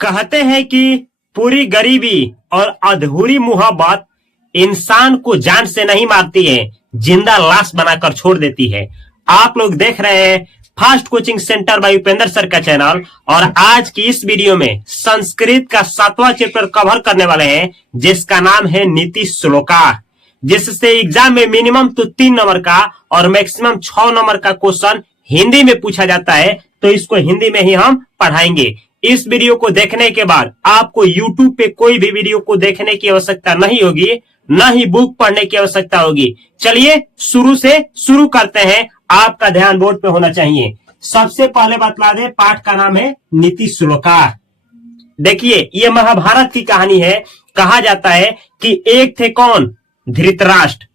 कहते हैं कि पूरी गरीबी और अधूरी मोहब्बत इंसान को जान से नहीं मारती है, जिंदा लाश बनाकर छोड़ देती है। आप लोग देख रहे हैं fast coaching centre by Upendra sir का चैनल, और आज की इस वीडियो में संस्कृत का 7वां चैप्टर कवर करने वाले हैं, जिसका नाम है नीति श्लोका, जिससे एग्जाम में मिनिमम तो 3 नंबर का और मैक्सिमम 6 नंबर का क्वेश्चन हिंदी में पूछा जाता है। तो इसको हिंदी में ही हम पढ़ाएंगे। इस वीडियो को देखने के बाद आपको YouTube पे कोई भी वीडियो को देखने की आवश्यकता नहीं होगी, न ही बुक पढ़ने की आवश्यकता होगी। चलिए शुरू से शुरू करते हैं। आपका ध्यान बोर्ड पे होना चाहिए। सबसे पहले बतला दे, पाठ का नाम है नीति श्लोका। देखिए, ये महाभारत की कहानी है। कहा जाता है कि एक थे कौन? धृतराष्ट्र,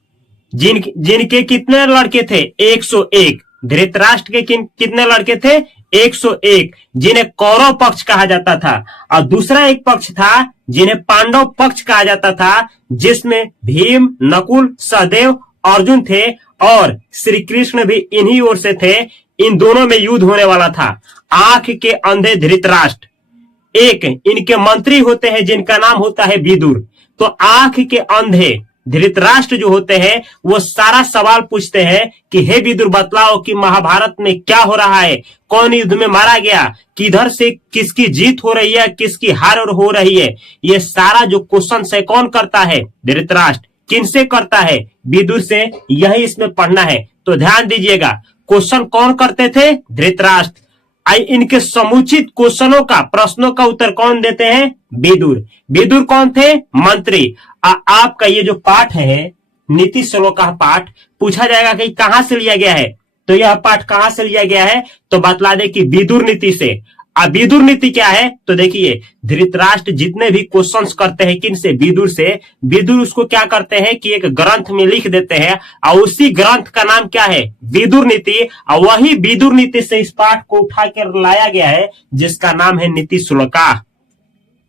जिनके कितने लड़के थे? 101। धृतराष्ट्र के कितने लड़के थे? 101, जिन्हें कौरव पक्ष कहा जाता था। और दूसरा एक पक्ष था जिन्हें पांडव पक्ष कहा जाता था, जिसमें भीम, नकुल, सहदेव, अर्जुन थे, और श्री कृष्ण भी इन्हीं ओर से थे। इन दोनों में युद्ध होने वाला था। आंख के अंधे धृतराष्ट्र, एक इनके मंत्री होते हैं जिनका नाम होता है विदुर। तो आंख के अंधे धृतराष्ट्र जो होते हैं वो सारा सवाल पूछते हैं कि हे विदुर, बतलाओ कि महाभारत में क्या हो रहा है, कौन युद्ध में मारा गया, किधर से किसकी जीत हो रही है, किसकी हार हो रही है। ये सारा जो क्वेश्चन है कौन करता है? धृतराष्ट्र। किनसे करता है? विदुर से। यही इसमें पढ़ना है, तो ध्यान दीजिएगा। क्वेश्चन कौन करते थे? धृतराष्ट्र। इनके समुचित क्वेश्चनों का, प्रश्नों का उत्तर कौन देते हैं? विदुर। विदुर कौन थे? मंत्री। आपका ये जो पाठ है नीति श्लोका पाठ, पूछा जाएगा कि कहां से लिया गया है। तो यह पाठ कहां से लिया गया है? तो बतला दे कि विदुर नीति से। अब विदुर नीति क्या है? तो देखिए, धृतराष्ट्र जितने भी क्वेश्चंस करते हैं किनसे? विदुर से। विदुर उसको क्या करते हैं कि एक ग्रंथ में लिख देते हैं, और उसी ग्रंथ का नाम क्या है? विदुर नीति। और वही विदुर नीति से इस पाठ को उठा कर लाया गया है, जिसका नाम है नीति श्लोका।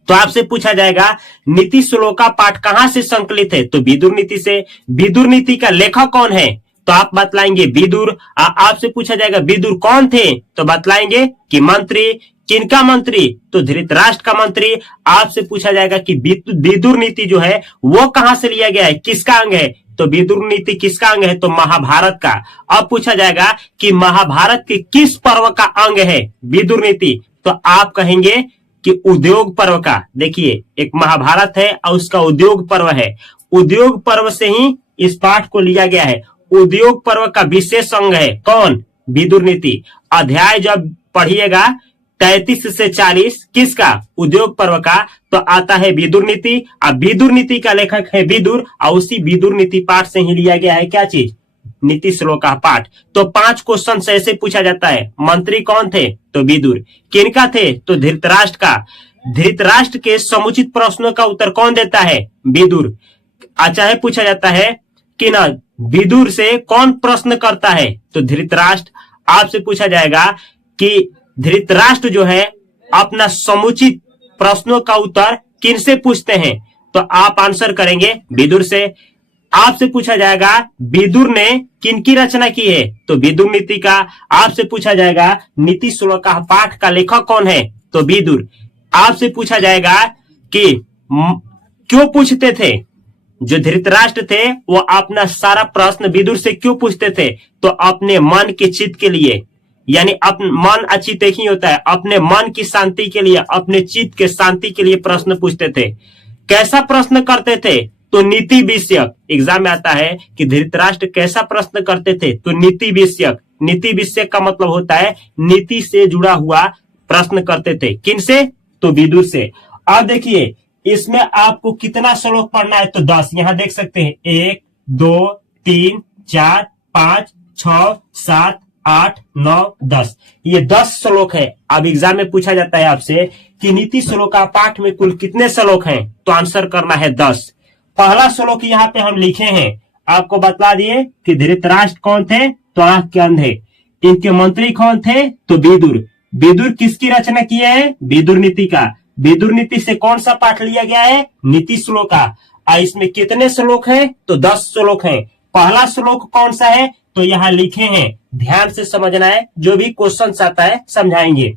तो आपसे पूछा जाएगा नीति श्लोका पाठ कहां से संकलित है? तो विदुर नीति से। विदुर नीति का लेखक कौन है? तो आप बतलाएंगे विदुर। आपसे पूछा जाएगा विदुर कौन थे? तो बतलाएंगे कि मंत्री। किनका मंत्री? तो धृतराष्ट्र का मंत्री। आपसे पूछा जाएगा कि विदुर नीति जो है वो कहां से लिया गया है, किसका अंग है? तो विदुर नीति किसका अंग है? तो महाभारत का। अब पूछा जाएगा कि महाभारत के किस पर्व का अंग है विदुर नीति? तो आप कहेंगे कि उद्योग पर्व का। देखिए, एक महाभारत है और उसका उद्योग पर्व है। उद्योग पर्व से ही इस पाठ को लिया गया है। उद्योग पर्व का विशेष अंग है कौन? विदुर नीति। अध्याय जब पढ़िएगा 33 से 40 किसका? उद्योग पर्व का, तो आता है विदुर नीति। अब विदुर नीति का लेखक है विदुर, और उसी विदुर नीति पाठ से ही लिया गया है क्या चीज? नीति श्लोका पाठ। तो 5 क्वेश्चन ऐसे पूछा जाता है। मंत्री कौन थे? तो विदुर। किनका थे? तो धृतराष्ट्र का। धृतराष्ट्र के समुचित प्रश्नों का उत्तर कौन देता है? विदुर। अच्छा है, पूछा जाता है कि ना विदुर से कौन प्रश्न करता है? तो धृतराष्ट्र। आपसे पूछा जाएगा कि धृतराष्ट्र जो है अपना समुचित प्रश्नों का उत्तर किनसे पूछते हैं? तो आप आंसर करेंगे विदुर से। आपसे पूछा जाएगा विदुर ने किनकी रचना की है? तो विदुर नीति का। आपसे पूछा जाएगा नीति श्लोका पाठ का लेखक कौन है? तो विदुर। आपसे पूछा जाएगा कि क्यों पूछते थे? जो धृतराष्ट्र थे वो अपना सारा प्रश्न विदुर से क्यों पूछते थे? तो अपने मन के चित्त के लिए, यानी मन अचित एक ही होता है, अपने मन की शांति के लिए, अपने चित्त के शांति के लिए प्रश्न पूछते थे। कैसा प्रश्न करते थे? तो नीति विषयक। एग्जाम में आता है कि धृतराष्ट्र कैसा प्रश्न करते थे? तो नीति विषयक। नीति विषयक का मतलब होता है नीति से जुड़ा हुआ प्रश्न करते थे। किनसे? तो विदुर से। अब देखिए, इसमें आपको कितना श्लोक पढ़ना है? तो 10। यहां देख सकते हैं 1 2 3 4 5 6 7 8 9 10। ये 10 श्लोक है। अब एग्जाम में पूछा जाता है आपसे कि नीति श्लोका पाठ में कुल कितने श्लोक हैं? तो आंसर करना है 10। पहला श्लोक यहाँ पे हम लिखे हैं, आपको बतला दिए कि धृतराष्ट्र कौन थे? तो आंख के अंधे। इनके मंत्री कौन थे? तो विदुर। विदुर किसकी रचना किए हैं? विदुर नीति का। विदुर नीति से कौन सा पाठ लिया गया है? नीति श्लोका। इसमें कितने श्लोक हैं? तो 10 श्लोक हैं। पहला श्लोक कौन सा है? तो यहाँ लिखे हैं, ध्यान से समझना है, जो भी क्वेश्चन आता है समझाएंगे।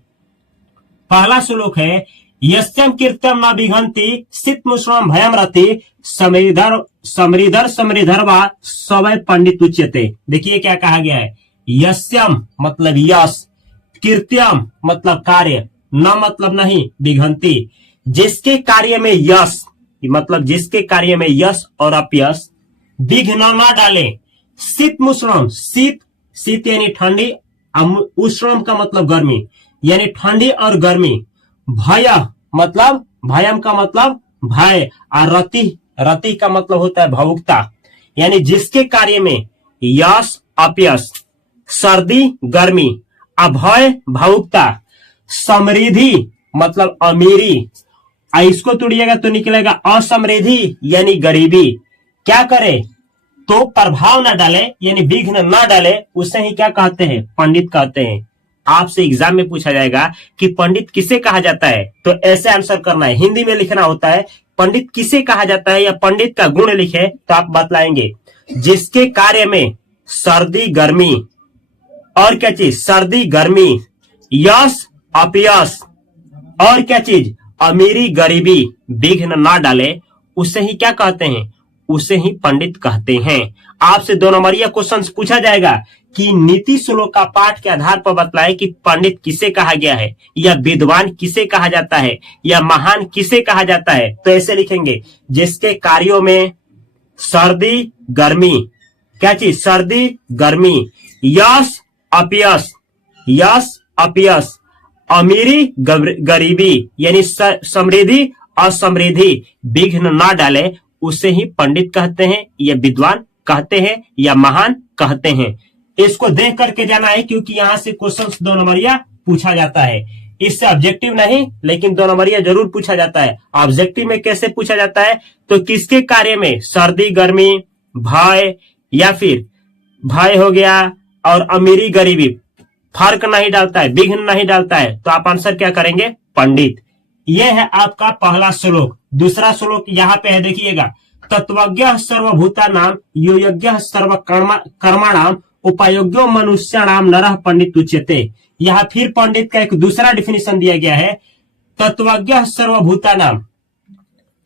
पहला श्लोक है, यस्यम कीर्तम न विघंति सित मुश्रम भयम रति समृधर समृधरवा सवय पंडित उच्यते। देखिए क्या कहा गया है, यस्यम मतलब यश, कीर्त्यम मतलब कार्य, न मतलब नहीं, विघंति जिसके कार्य में यश मतलब जिसके कार्य में यश और अपयश, विघ्न न डाले, शीत मुश्रम, शीत शीत यानी ठंडी, उश्रम का मतलब गर्मी यानी ठंडी और गर्मी, भय मतलब भयम का मतलब भय, और रति रति का मतलब होता है भावुकता, यानी जिसके कार्य में यश अपयश, सर्दी गर्मी, अभय भावुकता, समृद्धि मतलब अमीरी, इसको तोड़िएगा तो निकलेगा असमृद्धि यानी गरीबी। क्या करे तो प्रभाव न डाले यानी विघ्न न डाले, उसे ही क्या कहते हैं, पंडित कहते हैं। आपसे एग्जाम में पूछा जाएगा कि पंडित किसे कहा जाता है, तो ऐसे आंसर करना है, हिंदी में लिखना होता है पंडित किसे कहा जाता है या पंडित का गुण लिखे तो आप बतलाएंगे जिसके कार्य में सर्दी गर्मी, और क्या चीज, सर्दी गर्मी, यश अपयश, और क्या चीज, अमीरी गरीबी, विघ्न ना डाले, उसे ही क्या कहते हैं, उसे ही पंडित कहते हैं। आपसे 2 नंबरिया क्वेश्चन पूछा जाएगा कि नीति श्लोक का पाठ के आधार पर बतलाए कि पंडित किसे कहा गया है, या विद्वान किसे कहा जाता है, या महान किसे कहा जाता है। तो ऐसे लिखेंगे जिसके कार्यों में सर्दी गर्मी, क्या चीज, सर्दी गर्मी, यश अपयश, यश अपयश, अमीरी गरीबी यानी समृद्धि असमृद्धि, विघ्न ना डाले, उसे ही पंडित कहते हैं, या विद्वान कहते हैं, या महान कहते हैं। इसको देख करके जाना है क्योंकि यहां से क्वेश्चन 2 नंबरिया पूछा जाता है। इससे ऑब्जेक्टिव नहीं लेकिन 2 नंबरिया जरूर पूछा जाता है। ऑब्जेक्टिव में कैसे पूछा जाता है, तो किसके कार्य में सर्दी गर्मी, भय, या फिर भय हो गया और अमीरी गरीबी, फर्क नहीं डालता है, विघ्न नहीं डालता है, तो आप आंसर क्या करेंगे, पंडित। यह है आपका पहला श्लोक। दूसरा श्लोक यहाँ पे है, देखिएगा, तत्वज्ञ सर्वभूता नाम यो यज्ञ सर्व कर्माणाम उपायोग्यो मनुष्याणाम नरः पंडित उच्यते। यहाँ फिर पंडित का एक दूसरा डिफिनेशन दिया गया है, तत्वज्ञ सर्वभूता नाम,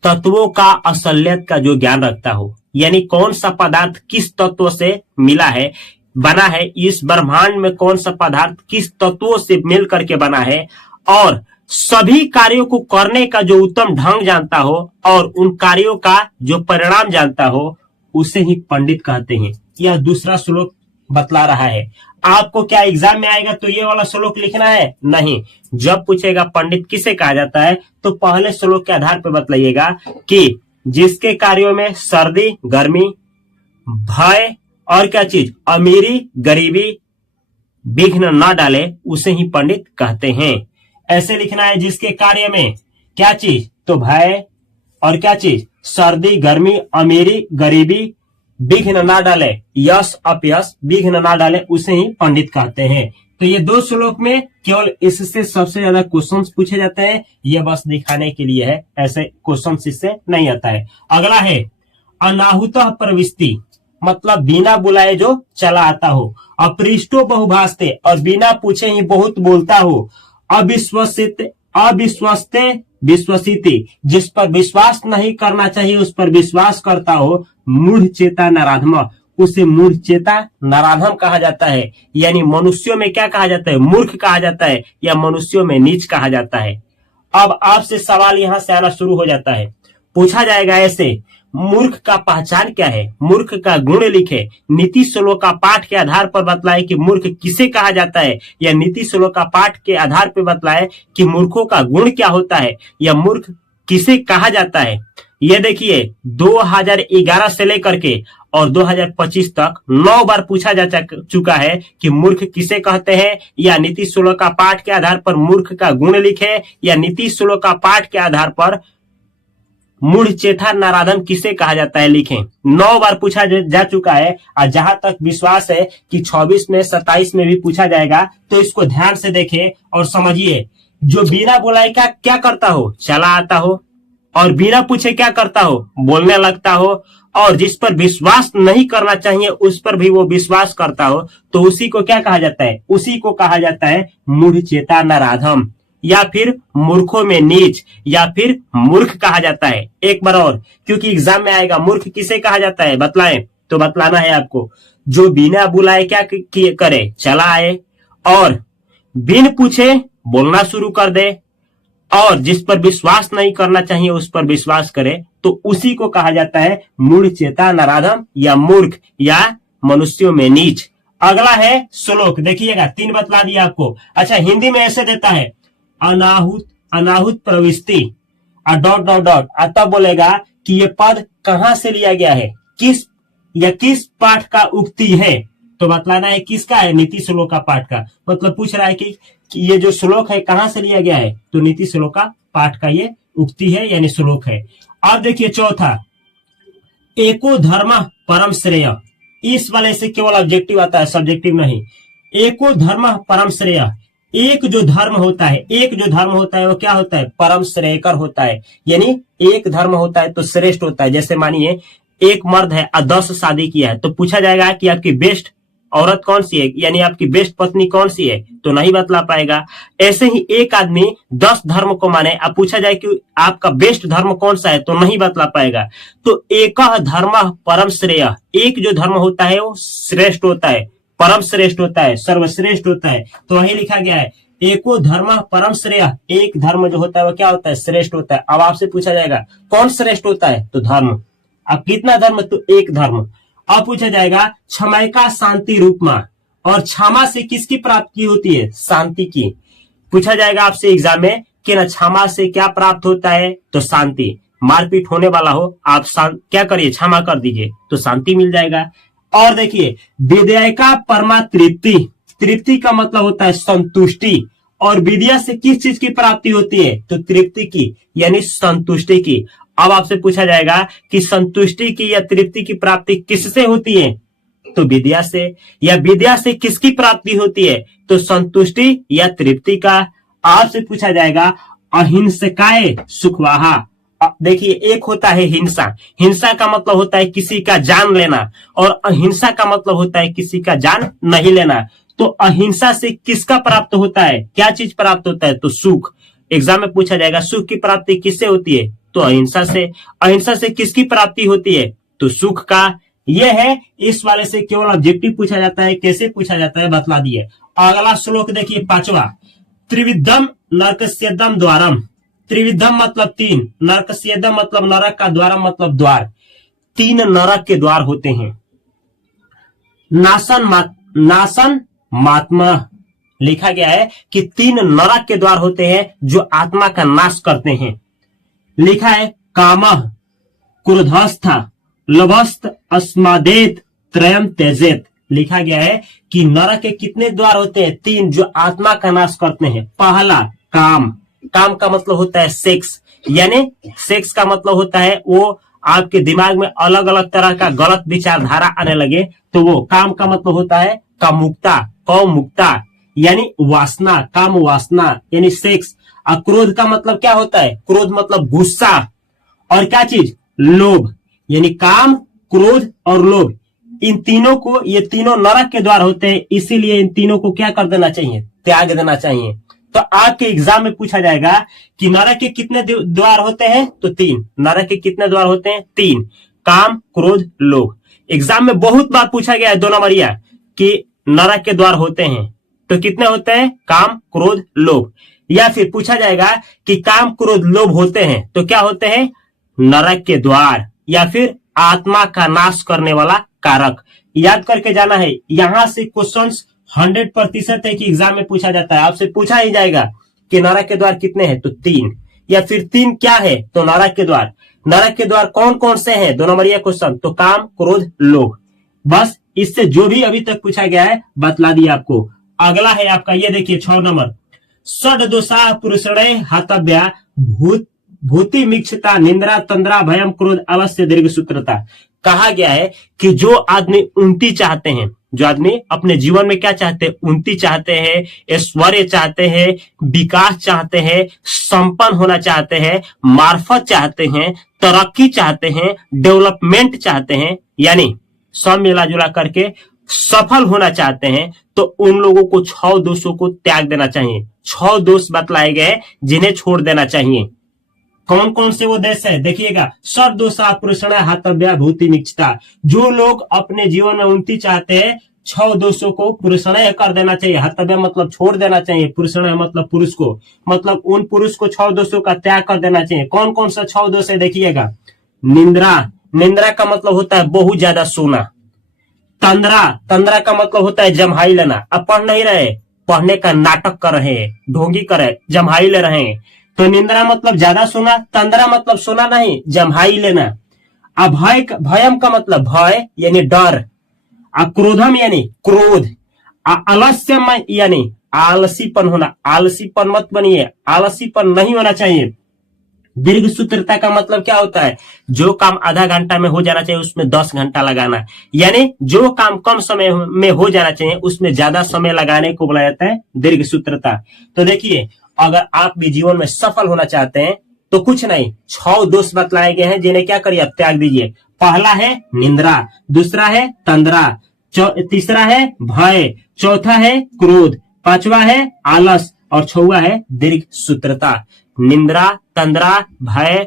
तत्वों का असलियत का जो ज्ञान रखता हो, यानी कौन सा पदार्थ किस तत्व से मिला है, बना है, इस ब्रह्मांड में कौन सा पदार्थ किस तत्वों से मिल करके बना है, और सभी कार्यों को करने का जो उत्तम ढंग जानता हो और उन कार्यों का जो परिणाम जानता हो, उसे ही पंडित कहते हैं। यह दूसरा श्लोक बतला रहा है। आपको क्या एग्जाम में आएगा तो ये वाला श्लोक लिखना है, नहीं। जब पूछेगा पंडित किसे कहा जाता है तो पहले श्लोक के आधार पर बतलाइएगा कि जिसके कार्यों में सर्दी गर्मी, भय, और क्या चीज, अमीरी गरीबी, विघ्न न डाले, उसे ही पंडित कहते हैं। ऐसे लिखना है जिसके कार्य में क्या चीज, तो भय, और क्या चीज, सर्दी गर्मी अमीरी गरीबी, विघ्न न डाले, यश अपयश, विघ्न न डाले, उसे ही पंडित कहते हैं। तो ये 2 श्लोक में केवल इससे सबसे ज्यादा क्वेश्चंस पूछे जाते हैं, ये बस दिखाने के लिए है, ऐसे क्वेश्चंस इससे नहीं आता है। अगला है अनाहुतः प्रविष्टि, मतलब बिना बुलाए जो चला आता हो, अपृष्टो बहुभाषते, और बिना पूछे ही बहुत बोलता हो, अविश्वस्ते विश्वसिति, जिस पर विश्वास नहीं करना चाहिए उस पर विश्वास करता हो, मूढ़ चेता नराधम, उसे मूढ़ चेता नराधम कहा जाता है। यानी मनुष्यों में क्या कहा जाता है, मूर्ख कहा जाता है, या मनुष्यों में नीच कहा जाता है। अब आपसे सवाल यहां से आना शुरू हो जाता है, पूछा जाएगा ऐसे, मूर्ख का पहचान क्या है, मूर्ख का गुण लिखे, नीति श्लोक का पाठ के आधार पर बतलाए कि मूर्ख किसे कहा जाता है, या नीति श्लोक का पाठ के आधार पर बतलाए कि मूर्खों का गुण क्या होता है, या मूर्ख किसे कहा जाता है। ये देखिए 2011 से लेकर के और 2025 तक 9 बार पूछा जा चुका है कि मूर्ख किसे कहते हैं, या नीति श्लोक का पाठ के आधार पर मूर्ख का गुण लिखे, या नीति श्लोक का पाठ के आधार पर मूढ़ चेता नराधम किसे कहा जाता है, लिखें। 9 बार पूछा जा चुका है, और जहां तक विश्वास है कि 26 में 27 में भी पूछा जाएगा, तो इसको ध्यान से देखें और समझिए। जो बिना बुलाए का क्या करता हो, चला आता हो, और बिना पूछे क्या करता हो, बोलने लगता हो, और जिस पर विश्वास नहीं करना चाहिए उस पर भी वो विश्वास करता हो, तो उसी को क्या कहा जाता है, उसी को कहा जाता है मूढ़ चेता नराधम। या फिर मूर्खों में नीच या फिर मूर्ख कहा जाता है? एक बार और, क्योंकि एग्जाम में आएगा, मूर्ख किसे कहा जाता है बतलाएं? तो बतलाना है आपको, जो बिना बुलाए क्या करे, चला आए, और बिन पूछे बोलना शुरू कर दे, और जिस पर विश्वास नहीं करना चाहिए उस पर विश्वास करे, तो उसी को कहा जाता है मूढ़ चेता नराधम या मूर्ख या मनुष्यों में नीच। अगला है श्लोक, देखिएगा 3 बतला दिया आपको। अच्छा, हिंदी में ऐसे देता है अनाहुत अनाहुत प्रविष्टि डॉट डॉट डॉट, तब बोलेगा कि ये पद कहां से लिया गया है, किस पाठ का उक्ति है, तो बतलाना है किसका है, नीति श्लोक का पाठ का। मतलब पूछ रहा है कि ये जो श्लोक है कहां से लिया गया है, तो नीति श्लोक का पाठ का ये उक्ति है यानी श्लोक है। अब देखिए चौथा, एको धर्म परम श्रेय, इस वाले से केवल ऑब्जेक्टिव आता है, सब्जेक्टिव नहीं। एको धर्म परम श्रेय, एक जो धर्म होता है वो क्या होता है, परम श्रेयकर होता है, यानी एक धर्म होता है तो श्रेष्ठ होता है। जैसे मानिए एक मर्द है और 10 शादी किया है, तो पूछा जाएगा कि आपकी बेस्ट औरत कौन सी है, यानी आपकी बेस्ट पत्नी कौन सी है, तो नहीं बतला पाएगा। ऐसे ही एक आदमी 10 धर्म को माने, अब पूछा जाए कि आपका बेस्ट धर्म कौन सा है, तो नहीं बतला पाएगा। तो एक धर्म परम श्रेय, एक जो धर्म होता है वो श्रेष्ठ होता है, परम श्रेष्ठ होता है, सर्वश्रेष्ठ होता है, तो वही लिखा गया है एको धर्म परम श्रेय, एक धर्म जो होता है वो क्या होता है, श्रेष्ठ होता है। अब आपसे पूछा जाएगा कौन श्रेष्ठ होता है, तो धर्म। अब कितना धर्म, तो एक धर्म। अब पूछा जाएगा क्षमा का शांति रूप में, और क्षमा से किसकी प्राप्ति होती है, शांति की। पूछा जाएगा आपसे एग्जाम में कि ना क्षमा से क्या प्राप्त होता है, तो शांति। मारपीट होने वाला हो, आप क्या करिए, क्षमा कर दीजिए, तो शांति मिल जाएगा। और देखिए विद्या का परमा तृप्ति, तृप्ति का मतलब होता है संतुष्टि, और विद्या से किस चीज की प्राप्ति होती है, तो तृप्ति की, यानी संतुष्टि की। अब आपसे पूछा जाएगा कि संतुष्टि की या तृप्ति की प्राप्ति किससे होती है, तो विद्या से, या विद्या से किसकी प्राप्ति होती है, तो संतुष्टि या तृप्ति का। आपसे पूछा जाएगा अहिंसकाय सुखवाहा, देखिए एक होता है हिंसा, हिंसा का मतलब होता है किसी का जान लेना, और अहिंसा का मतलब होता है किसी का जान नहीं लेना। तो अहिंसा से किसका प्राप्त होता है, क्या चीज प्राप्त होता है, तो सुख। एग्जाम में पूछा जाएगा सुख की प्राप्ति किससे होती है, तो अहिंसा से। अहिंसा से किसकी प्राप्ति होती है, तो सुख का। यह है, इस वाले से केवल ऑब्जेक्टिव पूछा जाता है, कैसे पूछा जाता है बतला दिए। अगला श्लोक देखिए 5वां, त्रिविधम नरकस्येदम द्वारम, त्रिविधम मतलब 3, नरकस्येदम मतलब नरक का, द्वारम मतलब द्वार। 3 नरक के द्वार होते हैं। नासन महात्मा, लिखा गया है कि 3 नरक के द्वार होते हैं जो आत्मा का नाश करते हैं। लिखा है कामः क्रोधस्थ लभस्त अस्मादेत त्रयम त्यजेत, लिखा गया है कि नरक के कितने द्वार होते हैं, 3, जो आत्मा का नाश करते हैं। पहला काम, काम का मतलब होता है सेक्स, यानी सेक्स का मतलब होता है वो आपके दिमाग में अलग अलग तरह का गलत विचारधारा आने लगे, तो वो काम का मतलब होता है कामुकता, कौमुकता, यानी वासना, काम वासना यानी सेक्स। और क्रोध का मतलब क्या होता है, क्रोध मतलब गुस्सा, और क्या चीज, लोभ, यानी काम, क्रोध और लोभ। इन तीनों को, ये तीनों नरक के द्वार होते हैं, इसीलिए इन तीनों को क्या कर देना चाहिए, त्याग देना चाहिए। तो आपके एग्जाम में पूछा जाएगा कि नरक के कितने द्वार होते हैं, तो 3। नरक के कितने द्वार होते हैं, 3, काम, क्रोध, लोभ। एग्जाम में बहुत बार पूछा गया है 2 नंबरिया कि नरक के द्वार होते हैं, तो कितने होते हैं, काम, क्रोध, लोभ। या फिर पूछा जाएगा कि काम, क्रोध, लोभ होते हैं, तो क्या होते हैं, नरक के द्वार, या फिर आत्मा का नाश करने वाला कारक। याद करके जाना है, यहां से क्वेश्चंस 100% है कि एग्जाम में पूछा जाता है। आपसे पूछा ही जाएगा कि नरक के द्वार कितने हैं, तो 3, या फिर 3 क्या है, तो नरक के द्वार। नरक के द्वार कौन कौन से हैं, 2 नंबर क्वेश्चन, तो काम, क्रोध, लोभ। बस इससे जो भी अभी तक पूछा गया है बतला दिया आपको। अगला है आपका, ये देखिए 6 नंबर, षड दोषा पुरुषणे हतव्या भूति मिक्षता निंद्रा तंद्रा भयम क्रोध अवश्य दीर्घ सूत्रता। कहा गया है कि जो आदमी उन्नति चाहते हैं, जो आदमी अपने जीवन में क्या चाहते हैं, उन्नति चाहते हैं, ऐश्वर्य चाहते हैं, विकास चाहते हैं, संपन्न होना चाहते हैं, मार्फत चाहते हैं, तरक्की चाहते हैं, डेवलपमेंट चाहते हैं, यानी सब मिला जुला करके सफल होना चाहते हैं, तो उन लोगों को 6 दोषों को त्याग देना चाहिए। 6 दोष बतलाए गए जिन्हें छोड़ देना चाहिए। कौन कौन से वो देश है देखिएगा। षड्दोषा पुरुषण हतव्या भूति निश्चिता। जो लोग अपने जीवन में उन्नति चाहते हैं 6 दोषों को पुरुषणय कर देना चाहिए। हतव्य मतलब छोड़ देना चाहिए, पुरुषणय मतलब पुरुष को, मतलब उन पुरुष को 6 दोषों का त्याग कर देना चाहिए। कौन कौन सा 6 दोष है देखिएगा। निंद्रा, निंद्रा का मतलब होता है बहुत ज्यादा सोना। तंद्रा, तंद्रा का मतलब होता है जम्हाई लेना। अब पढ़ नहीं रहे, पढ़ने का नाटक कर रहे हैं, ढोंगी कर रहे, जम्हाई ले रहे हैं। तो निंद्रा मतलब ज्यादा सोना, तंद्रा मतलब सोना नहीं, जम्हाई लेना। अभय, भयम का मतलब भय यानी डर। क्रोधम यानी क्रोध। आलस्यम यानी आलसीपन होना। आलसीपन मत बनिए, आलसीपन नहीं होना चाहिए। दीर्घ सूत्रता का मतलब क्या होता है? जो काम आधा घंटा में हो जाना चाहिए उसमें 10 घंटा लगाना, यानी जो काम कम समय में हो जाना चाहिए उसमें ज्यादा समय लगाने को बोला जाता है दीर्घ सूत्रता। तो देखिए, अगर आप भी जीवन में सफल होना चाहते हैं तो कुछ नहीं, 6 दोष बतलाए गए हैं जिन्हें क्या करिए, आप त्याग दीजिए। पहला है निंद्रा, दूसरा है तंद्रा, तीसरा है भय, चौथा है क्रोध, पांचवा है आलस और छठवा है दीर्घ सूत्रता। निंद्रा, तंद्रा, भय,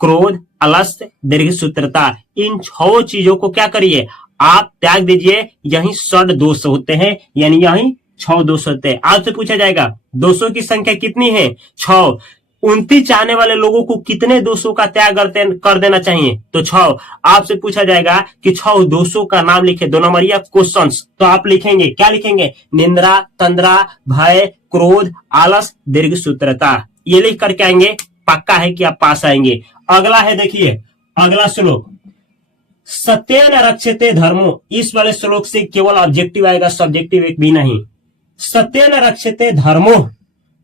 क्रोध, अलस्य, दीर्घ सूत्रता, इन 6 चीजों को क्या करिए, आप त्याग दीजिए। यही षड दोष होते हैं, यानी यही 6 दोष होते हैं। आपसे पूछा जाएगा दोषों की संख्या कितनी है? 6। उन्नति चाहने वाले लोगों को कितने दोषों का त्याग कर देना चाहिए? तो 6। आपसे पूछा जाएगा कि 6 दोषों का नाम लिखे, 2 नंबरिया क्वेश्चंस। तो आप लिखेंगे, क्या लिखेंगे? निंद्रा, तंद्रा, भय, क्रोध, आलस, दीर्घ सूत्रता। ये लिख करके आएंगे, पक्का है कि आप पास आएंगे। अगला है देखिए, अगला श्लोक, सत्येन रक्षते धर्मो। इस वाले श्लोक से केवल ऑब्जेक्टिव आएगा, सब्जेक्टिव एक भी नहीं। सत्येन रक्षते धर्मो,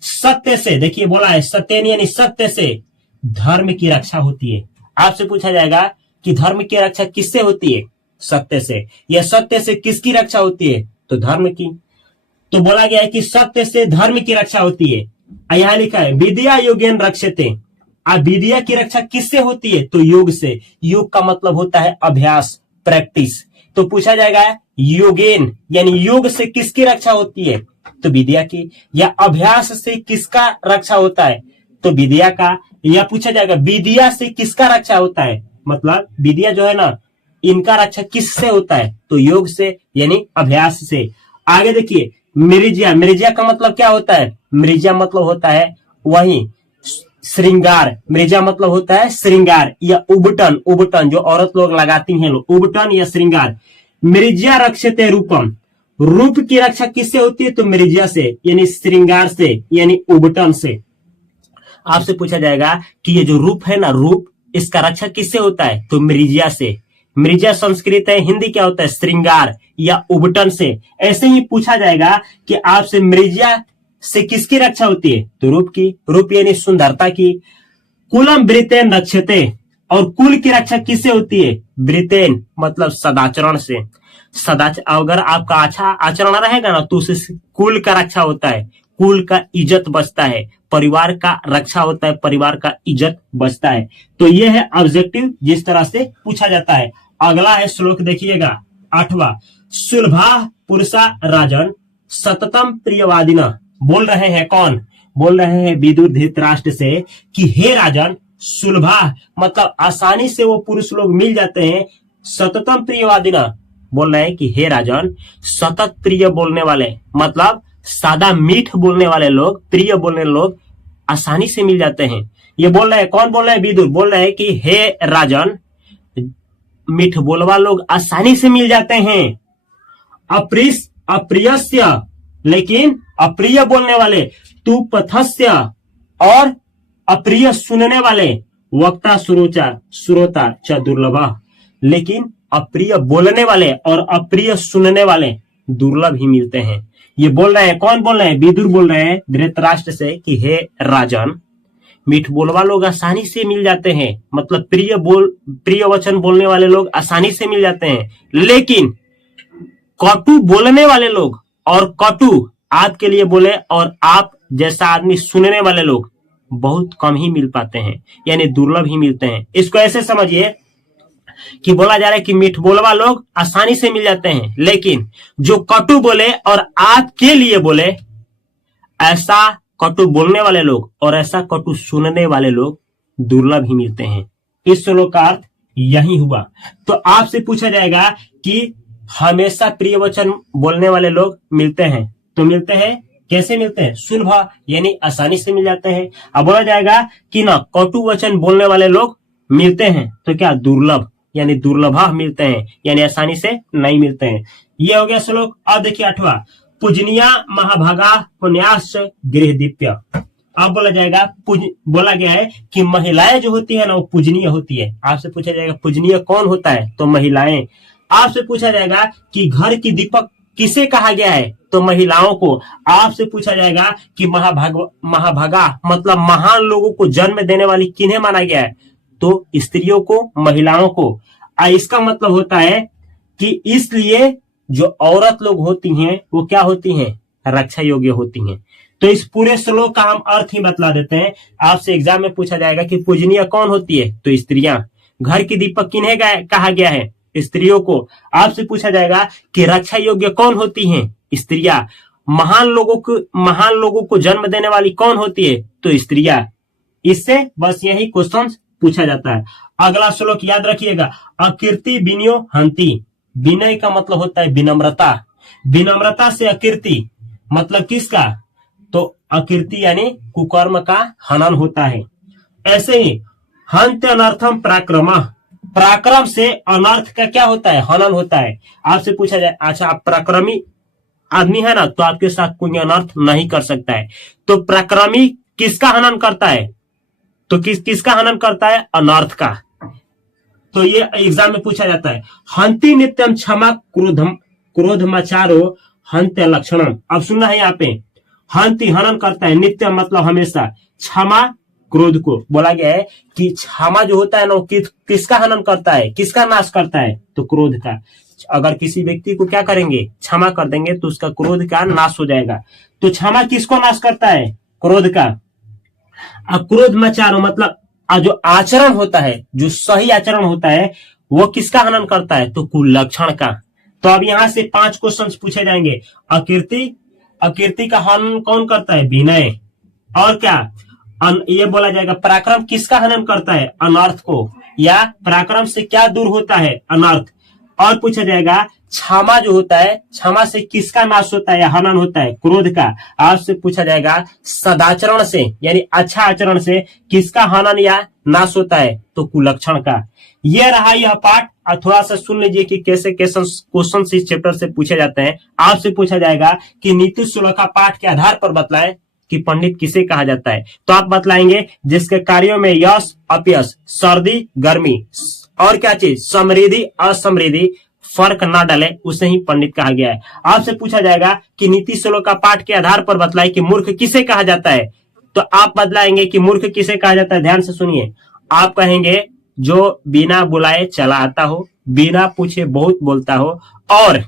सत्य से, देखिए बोला है सत्येन यानी सत्य से धर्म की रक्षा होती है। आपसे पूछा जाएगा कि धर्म की रक्षा किससे होती है? सत्य से। यह सत्य से किसकी रक्षा होती है? तो धर्म की। तो बोला गया है कि सत्य से धर्म की रक्षा होती है। यहां लिखा है विद्या योगेन रक्षते। विद्या की रक्षा किससे होती है? तो योग से। योग का मतलब होता है अभ्यास, प्रैक्टिस। तो पूछा जाएगा योगेन यानी योग से किसकी रक्षा होती है? तो विद्या की। या अभ्यास से किसका रक्षा होता है? तो विद्या का। या पूछा जाएगा विद्या से किसका रक्षा होता है? मतलब विद्या जो है ना, इनका रक्षा किससे होता है? तो योग से यानी अभ्यास से। आगे देखिए, मृज्या, मृज्या का मतलब क्या होता है? मृज्या मतलब होता है वही श्रृंगार। मृज्या मतलब होता है श्रृंगार या उबटन, उबटन जो औरत लोग लगाती हैं, उबटन या श्रृंगार। मृज्या रक्षते रूपम, रूप की रक्षा किससे होती है? तो मृज्या से यानी श्रृंगार से यानी उबटन से। आपसे पूछा जाएगा कि ये जो रूप है ना, रूप, इसका रक्षा किससे होता है? तो मृज्या से। मृज्या संस्कृत है, हिंदी क्या होता है? श्रृंगार या उबटन से। ऐसे ही पूछा जाएगा कि आपसे मृज्या से किसकी रक्षा होती है? तो रूप की। रूप यानी सुंदरता की। कुलम वृतेन रक्षते, और कुल की रक्षा किससे होती है? वृतेन मतलब सदाचरण से। अगर आपका अच्छा आचरण रहेगा ना तो उससे कुल का रक्षा होता है, कुल का इज्जत बचता है, परिवार का रक्षा होता है, परिवार का इज्जत बचता है। तो ये है ऑब्जेक्टिव जिस तरह से पूछा जाता है। अगला है श्लोक देखिएगा 8वां, सुलभा पुरुषा राजन सततम प्रियवादिना। बोल रहे हैं कौन? बोल रहे हैं विदुर धृतराष्ट्र से कि हे राजन, सुलभा मतलब आसानी से वो पुरुष लोग मिल जाते हैं, सततम प्रियवादिना। बोल रहे हैं कि हे राजन, सतत प्रिय बोलने वाले मतलब सादा मीठ बोलने वाले लोग, प्रिय बोलने लोग आसानी से मिल जाते हैं। ये बोल रहे हैं, कौन बोल रहे हैं? विदुर बोल रहे हैं कि हे राजन, मीठ बोलवा लोग आसानी से मिल जाते हैं। अप्रियस्य, लेकिन अप्रिय बोलने वाले, तू पथस्य, और अप्रिय सुनने वाले, वक्ता श्रोता च दुर्लभ। लेकिन अप्रिय बोलने वाले और अप्रिय सुनने वाले दुर्लभ ही मिलते हैं। ये बोल रहे हैं, कौन बोल रहे हैं? विदुर बोल रहे हैं धृतराष्ट्र से कि हे राजन, मीठ बोलवा लोग आसानी से मिल जाते हैं, मतलब प्रिय वचन बोलने वाले लोग आसानी से मिल जाते हैं, लेकिन कटु बोलने वाले लोग और कटु आपके लिए बोले और आप जैसा आदमी सुनने वाले लोग बहुत कम ही मिल पाते हैं, यानी दुर्लभ ही मिलते हैं। इसको ऐसे समझिए कि बोला जा रहा है कि मीठ बोलवा लोग आसानी से मिल जाते हैं, लेकिन जो कटु बोले और आपके लिए बोले ऐसा कटु बोलने वाले लोग और ऐसा कटु सुनने वाले लोग दुर्लभ ही मिलते हैं। इस श्लोक का अर्थ यही हुआ। तो आपसे पूछा जाएगा कि हमेशा प्रिय वचन बोलने वाले लोग मिलते हैं, तो मिलते हैं कैसे मिलते हैं? सुलभ, यानी आसानी से मिल जाते हैं। अब बोला जाएगा कि ना कटु वचन बोलने वाले लोग मिलते हैं, तो क्या दुर्लभ, यानी दुर्लभ मिलते हैं, यानी आसानी से नहीं मिलते हैं। ये हो गया श्लोक। अब देखिए 8वां, पूजनीया महाभागा पुण्याश्च गृह दीप्य। अब बोला जाएगा, बोला गया है कि महिलाएं जो होती है ना वो पूजनीय होती है। आपसे पूछा जाएगा पूजनीय कौन होता है? तो महिलाएं। आपसे पूछा जाएगा कि घर की दीपक किसे कहा गया है? तो महिलाओं को। आपसे पूछा जाएगा कि महाभागा मतलब महान लोगों को जन्म देने वाली किन्हें माना गया है? तो स्त्रियों को, महिलाओं को। इसका मतलब होता है कि इसलिए जो औरत लोग होती हैं वो क्या होती हैं? रक्षा योग्य होती हैं। तो इस पूरे श्लोक का हम अर्थ ही बतला देते हैं। आपसे एग्जाम में पूछा जाएगा कि पूजनीय कौन होती है? तो स्त्रियां। घर की दीपक किन्हें कहा गया है? स्त्रियों को। आपसे पूछा जाएगा कि रक्षा योग्य कौन होती हैं? स्त्रियां। महान लोगों को जन्म देने वाली कौन होती है? तो स्त्रियां। इससे बस यही क्वेश्चन पूछा जाता है। अगला श्लोक याद रखिएगा, अकीर्ति विनयो हंति। विनय का मतलब होता है विनम्रता। विनम्रता से अकीर्ति मतलब किसका? तो अकीर्ति यानी कुकर्म का हनन होता है। ऐसे ही हंत अनर्थम पराक्रम। पराक्रम से अनर्थ का क्या होता है? हनन होता है। आपसे पूछा जाए, अच्छा आप पराक्रमी आदमी है ना, तो आपके साथ कोई अनर्थ नहीं कर सकता है। तो पराक्रमी किसका हनन करता है? तो किसका हनन करता है? अनर्थ का। तो ये एग्जाम में पूछा जाता है। हंति नित्यम क्षमा क्रोधमाचारो हंत्य लक्षणम। अब सुनना है यहाँ पे, हंति हनन करता है, नित्य मतलब हमेशा, क्षमा क्रोध को। बोला गया है कि क्षमा जो होता है ना वो किसका हनन करता है? किसका नाश करता है? तो क्रोध का। अगर किसी व्यक्ति को क्या करेंगे? क्षमा कर देंगे तो उसका क्रोध का नाश हो जाएगा। तो क्षमा किसको नाश करता है? क्रोध का। क्रोध मचारो मतलब जो आचरण होता है, जो सही आचरण होता है, वो किसका हनन करता है? तो कुलक्षण का। तो अब यहां से 5 क्वेश्चन पूछे जाएंगे। अकीर्ति का हनन कौन करता है? विनय। और क्या? ये बोला जाएगा पराक्रम किसका हनन करता है? अनर्थ को। या पराक्रम से क्या दूर होता है? अनर्थ। और पूछा जाएगा क्षमा जो होता है, क्षमा से किसका नाश होता है या हनन होता है? क्रोध का। आपसे पूछा जाएगा सदाचरण से यानी अच्छा आचरण से किसका हनन या नाश होता है? तो कुलक्षण का। यह रहा यह पाठ। थोड़ा सा सुन लीजिए कि कैसे क्वेश्चन इस चैप्टर से पूछे जाते हैं। आपसे पूछा जाएगा कि नीति श्लोक का पाठ के आधार पर बतलाएं कि पंडित किसे कहा जाता है। तो आप बतलाएंगे जिसके कार्यों में यश अपयश, सर्दी गर्मी और क्या चीज, समृद्धि असमृद्धि फर्क ना डाले, उसे ही पंडित कहा गया है। आपसे पूछा जाएगा कि नीति श्लोक का पाठ के आधार पर बतलाए कि मूर्ख किसे कहा जाता है। तो आप बतलाएंगे कि मूर्ख किसे कहा जाता है। ध्यान से सुनिए। आप कहेंगे जो बिना बुलाए चला आता हो, बिना पूछे बहुत बोलता हो और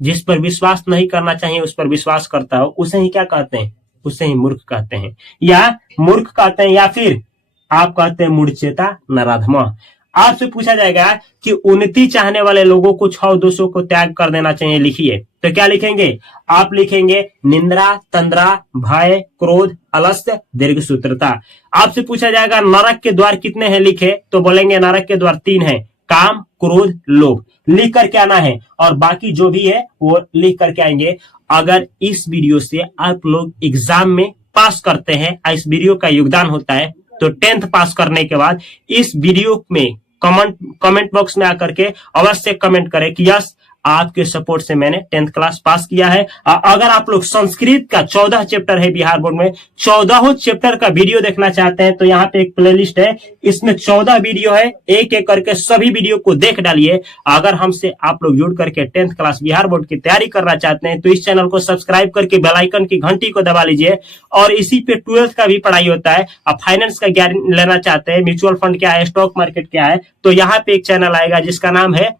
जिस पर विश्वास नहीं करना चाहिए उस पर विश्वास करता हो, उसे ही क्या कहते हैं? उसे ही मूर्ख कहते हैं, या मूर्ख कहते हैं, या फिर आप कहते हैं मूढ़चेता नराधमा। आपसे पूछा जाएगा कि उन्नति चाहने वाले लोगों को 6 दोषों को त्याग कर देना चाहिए, लिखिए। तो क्या लिखेंगे? आप लिखेंगे निंद्रा, तंद्रा, भय, क्रोध, अलस्य, दीर्घ सूत्रता। आपसे पूछा जाएगा नरक के द्वार कितने हैं, लिखे। तो बोलेंगे नरक के द्वार 3 हैं, काम, क्रोध, लोभ। लिख करके आना है और बाकी जो भी है वो लिख करके आएंगे। अगर इस वीडियो से आप लोग एग्जाम में पास करते हैं, इस वीडियो का योगदान होता है, तो 10th पास करने के बाद इस वीडियो में कमेंट बॉक्स में आकर के अवश्य कमेंट करें कि यस आपके सपोर्ट से मैंने 10th क्लास पास किया है। अगर आप लोग संस्कृत का 14 चैप्टर है बिहार बोर्ड में, 14 चैप्टर का वीडियो देखना चाहते हैं तो यहाँ पे एक प्लेलिस्ट है, इसमें 14 वीडियो है, एक एक करके सभी वीडियो को देख डालिए। अगर हमसे आप लोग जुड़ करके 10th क्लास बिहार बोर्ड की तैयारी करना चाहते हैं तो इस चैनल को सब्सक्राइब करके बेल आइकन की घंटी को दबा लीजिए। और इसी पे 12th का भी पढ़ाई होता है। आप फाइनेंस का ज्ञान लेना चाहते हैं, म्यूचुअल फंड क्या है, स्टॉक मार्केट क्या है, तो यहाँ पे एक चैनल आएगा जिसका नाम है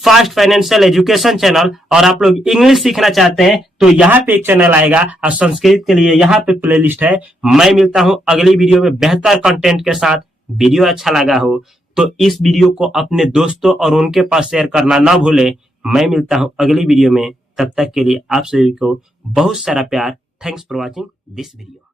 फास्ट फाइनेंशियल एजुकेशन चैनल। और आप लोग इंग्लिश सीखना चाहते हैं तो यहाँ पे एक चैनल आएगा, और संस्कृत के लिए यहाँ पे प्लेलिस्ट है। मैं मिलता हूँ अगली वीडियो में बेहतर कंटेंट के साथ। वीडियो अच्छा लगा हो तो इस वीडियो को अपने दोस्तों और उनके पास शेयर करना ना भूले। मैं मिलता हूँ अगली वीडियो में, तब तक के लिए आप सभी को बहुत सारा प्यार, Thanks for watching this video.